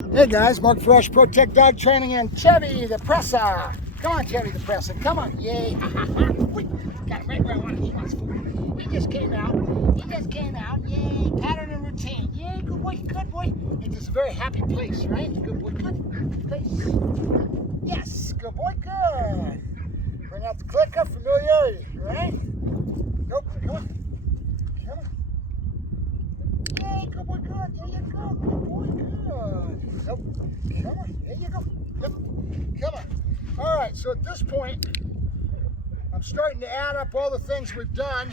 Hey guys, Mark Ferrasci, Protect Dog Training, and Chevy the Presa. Come on, Chevy the Presa. Come on. Yay. Got him right where I wanted. He wants food. He just came out. Yay. Pattern and routine. Yay. Good boy. Good boy. It's just a very happy place, right? Good boy. Good place. Yes. Good boy. Good. Bring out the clicker. Familiarity, right? Nope. Come on. Come on. Yay. Good boy. Good. There you go. Good boy. Good. Nope. Come on. There you go. Yep. Come on. All right. So at this point, I'm starting to add up all the things we've done.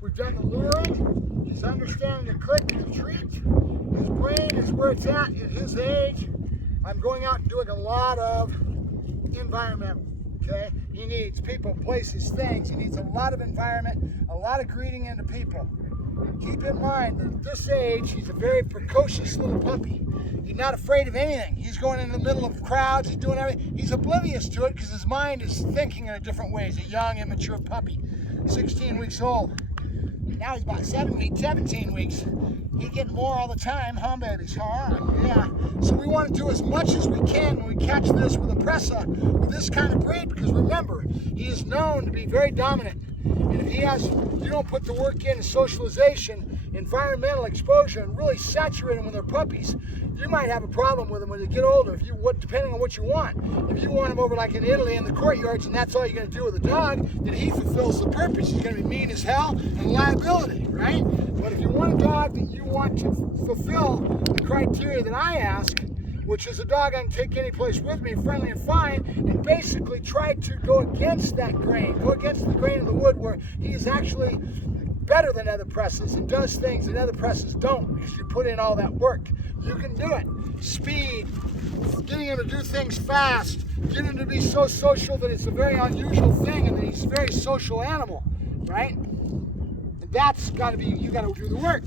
We've done the luring. He's understanding the click and the treat. His brain is where it's at his age. I'm going out and doing a lot of environmental. Okay. He needs people, places, things. He needs a lot of environment, a lot of greeting into people. Keep in mind that at this age, he's a very precocious little puppy. He's not afraid of anything. He's going in the middle of crowds. He's doing everything. He's oblivious to it because his mind is thinking in a different way. He's a young, immature puppy, 16 weeks old. Now he's about 17 weeks. He's getting more all the time, huh, babies? Huh? Yeah. So we want to do as much as we can when we catch this with a Presa, with this kind of breed, because remember, he is known to be very dominant. And if you don't put the work in socialization, environmental exposure, and really saturate them when they're puppies, you might have a problem with them when they get older, depending on what you want. If you want them over like in Italy in the courtyards and that's all you're going to do with a dog, then he fulfills the purpose. He's going to be mean as hell and a liability, right? But if you want a dog that you want to fulfill the criteria that I ask, which is a dog I can take any place with me, friendly and fine, and basically try to go against that grain, go against the grain of the wood where he is actually better than other Presas and does things that other Presas don't because you put in all that work. You can do it. Speed, getting him to do things fast, getting him to be so social that it's a very unusual thing and that he's a very social animal, right? And that's got to be, you got to do the work,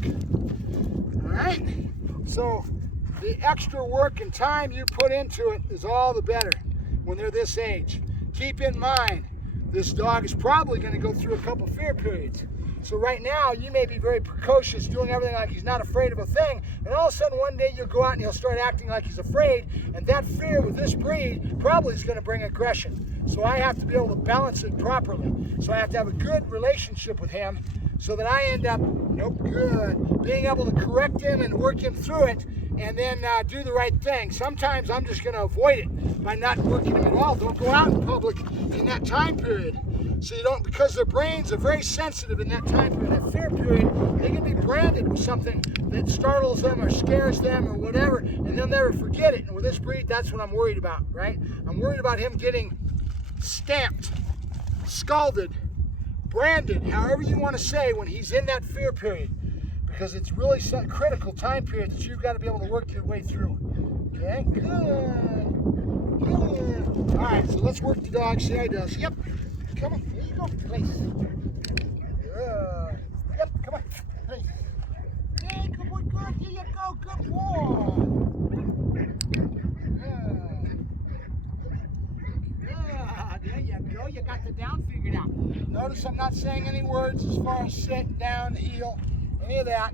all right? So the extra work and time you put into it is all the better when they're this age. Keep in mind, this dog is probably going to go through a couple fear periods. So right now, you may be very precocious, doing everything like he's not afraid of a thing, and all of a sudden one day you'll go out and he'll start acting like he's afraid, and that fear with this breed probably is going to bring aggression. So I have to be able to balance it properly. So I have to have a good relationship with him so that I end up, being able to correct him and work him through it, and then do the right thing. Sometimes I'm just going to avoid it by not working him at all. Don't go out in public in that time period. So you don't, because their brains are very sensitive in that time period, that fear period, they can be branded with something that startles them or scares them or whatever, and they'll never forget it. And with this breed, that's what I'm worried about, right? I'm worried about him getting stamped, scalded, branded, however you want to say, when he's in that fear period, because it's really a critical time period that you've got to be able to work your way through. Okay, good. All right, so let's work the dog, see how he does. Yep. Come on, there you go, place. Good. Yep, come on, place. Hey, good boy, good, there you go, good boy. Good. Good, there you go, you got the down figured out. Notice I'm not saying any words as far as sit, down, heel, any of that.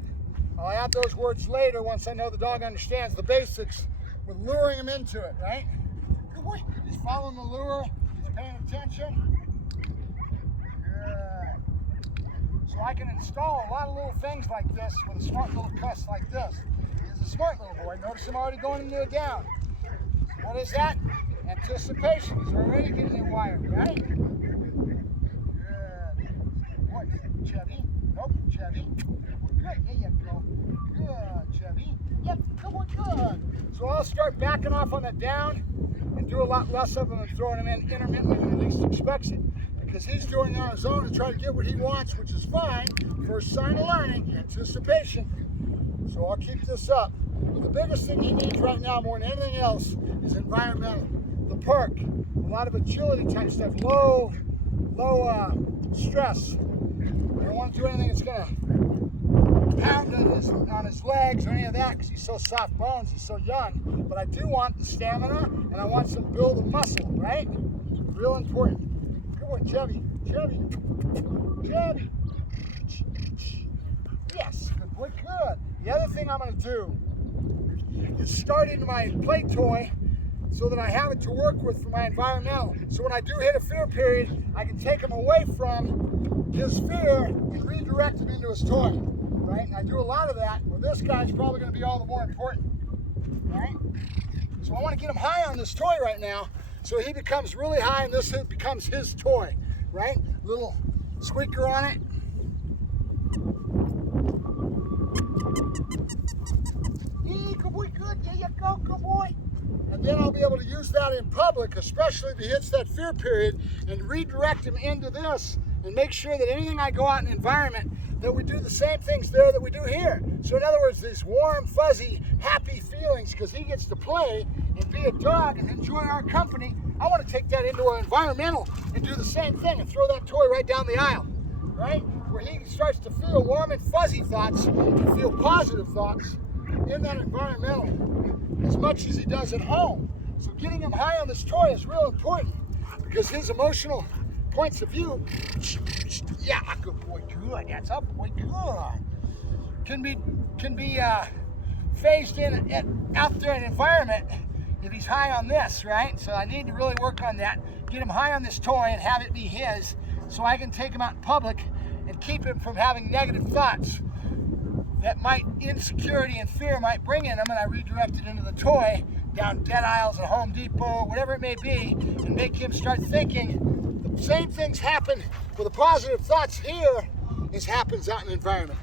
I'll add those words later once I know the dog understands the basics with luring him into it, right? Good boy, he's following the lure, he's paying attention. So I can install a lot of little things like this with a smart little cuss like this. He's a smart little boy. Notice him already going into a down. What is that? Anticipation. He's already getting it wired, right? Good. Boy, Chevy. Nope, Chevy. Good. There you go. Good, Chevy. Yep, good one, good. So I'll start backing off on that down and do a lot less of them and throwing them in intermittently when he least expects it. Because he's doing it on his own to try to get what he wants, which is fine. First sign of learning, anticipation. So I'll keep this up. But the biggest thing he needs right now, more than anything else, is environmental. The park, a lot of agility type stuff, low stress. I don't want to do anything that's going to pound on his legs or any of that because he's so soft bones, he's so young. But I do want the stamina and I want some build of muscle, right? Real important. Chevy. Yes, good boy, good. The other thing I'm going to do is start into my play toy so that I have it to work with for my environmental. So when I do hit a fear period, I can take him away from his fear and redirect him into his toy, right? And I do a lot of that. Well, this guy's probably going to be all the more important, right? So I want to get him high on this toy right now so he becomes really high and this becomes his toy, right? Little squeaker on it. Yeah, good boy, good. There you go, good boy. And then I'll be able to use that in public, especially if he hits that fear period, and redirect him into this and make sure that anything I go out in the environment, that we do the same things there that we do here. So in other words, these warm, fuzzy, happy feelings, because he gets to play and be a dog and enjoy our company, I want to take that into our environmental and do the same thing and throw that toy right down the aisle, right? Where he starts to feel warm and fuzzy thoughts and feel positive thoughts in that environmental as much as he does at home. So getting him high on this toy is real important because his emotional points of view, yeah, good boy, good, that's up, boy, good, can be phased in out there in environment if he's high on this, right? So I need to really work on that, get him high on this toy and have it be his so I can take him out in public and keep him from having negative thoughts that insecurity and fear might bring in him, and I redirect it into the toy down dead aisles at Home Depot, whatever it may be, and make him start thinking the same things happen with the positive thoughts here as happens out in the environment.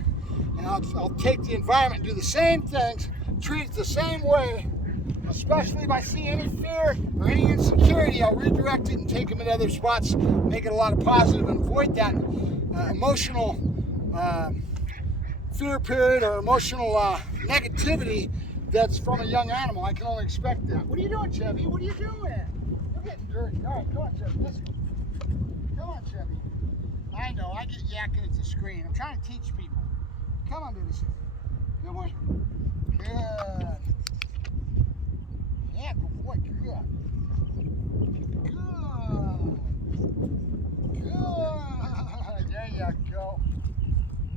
And I'll take the environment and do the same things, treat it the same way, especially if I see any fear or any insecurity, I'll redirect it and take him in other spots, make it a lot of positive and avoid that emotional fear period or emotional negativity that's from a young animal. I can only expect that. What are you doing, Chevy? What are you doing? You're getting dirty. All right, come on, Chevy. Listen. Come on, Chevy. I know, I get yakking at the screen. I'm trying to teach people. Come on, baby. Good boy. Good. Yeah, good boy. Good. Good. Good. There you go.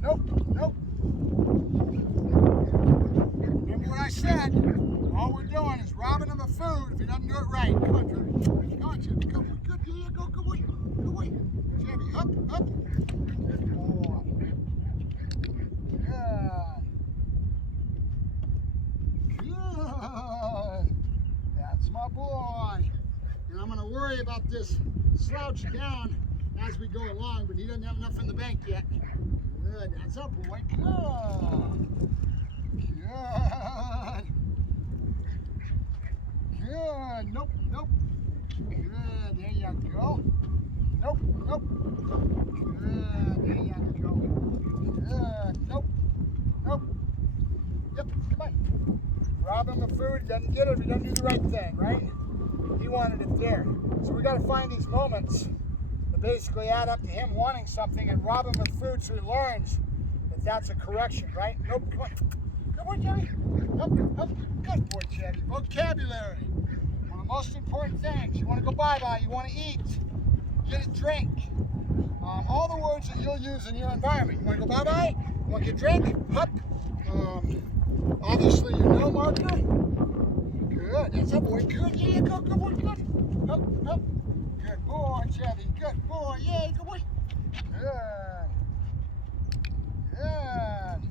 Nope, nope. Remember what I said? All we're doing is robbing him of food if he doesn't do it right. Come on, Chevy. Come on, Chevy. Come on. Good. There you go. Good boy. Good boy. Chevy, up, up. Good boy. Good. Good. That's my boy. And I'm going to worry about this slouch down as we go along, but he doesn't have enough in the bank yet. Good. That's up, boy. Good. Good. Good. Nope, nope. Good. There you go. Nope, nope. Good. There you go. Good. Nope. Nope. Yep. Come on. Rob him of food. Doesn't get it if he doesn't do the right thing, right? He wanted it there. So we got to find these moments that basically add up to him wanting something and rob him of food so he learns that that's a correction, right? Nope. Come on. Good boy, Chevy. Up, up. Good boy, Chevy. Vocabulary. One of the most important things. You want to go bye-bye. You want to eat. Get a drink. All the words that you'll use in your environment. You want to go bye-bye? You want to get a drink? Hup. Obviously, your no marker. Good. That's up, boy. Good. Yeah, go. Good boy. Good. Up, up. Good boy, Chevy. Good boy. Yeah, good boy. Good. Good.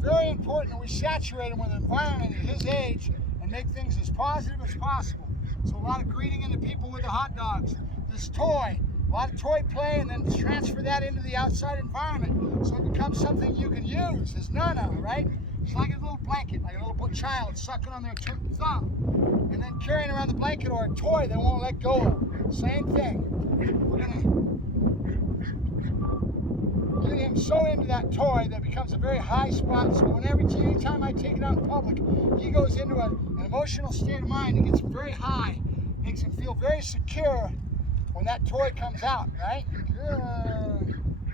Very important that we saturate him with an environment at his age and make things as positive as possible. So a lot of greeting into people with the hot dogs. This toy, a lot of toy play, and then transfer that into the outside environment so it becomes something you can use as nana, right? It's like a little blanket, like a little child sucking on their thumb and then carrying around the blanket or a toy they won't let go of. Same thing. We're going to get him so into that toy that it becomes a very high spot, so anytime I take it out in public, he goes into an emotional state of mind that gets him very high, makes him feel very secure when that toy comes out, right? Good.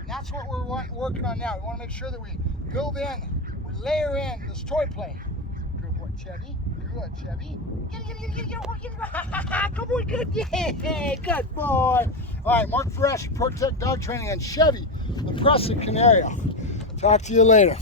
And that's what we're working on now. We want to make sure that we build in, we layer in this toy play. Good boy, Chevy. Good, Chevy. Good boy, good. Yeah, good boy. All right, Mark Ferrasci, Protect Dog Training, and Chevy, the Presa Canario. Talk to you later.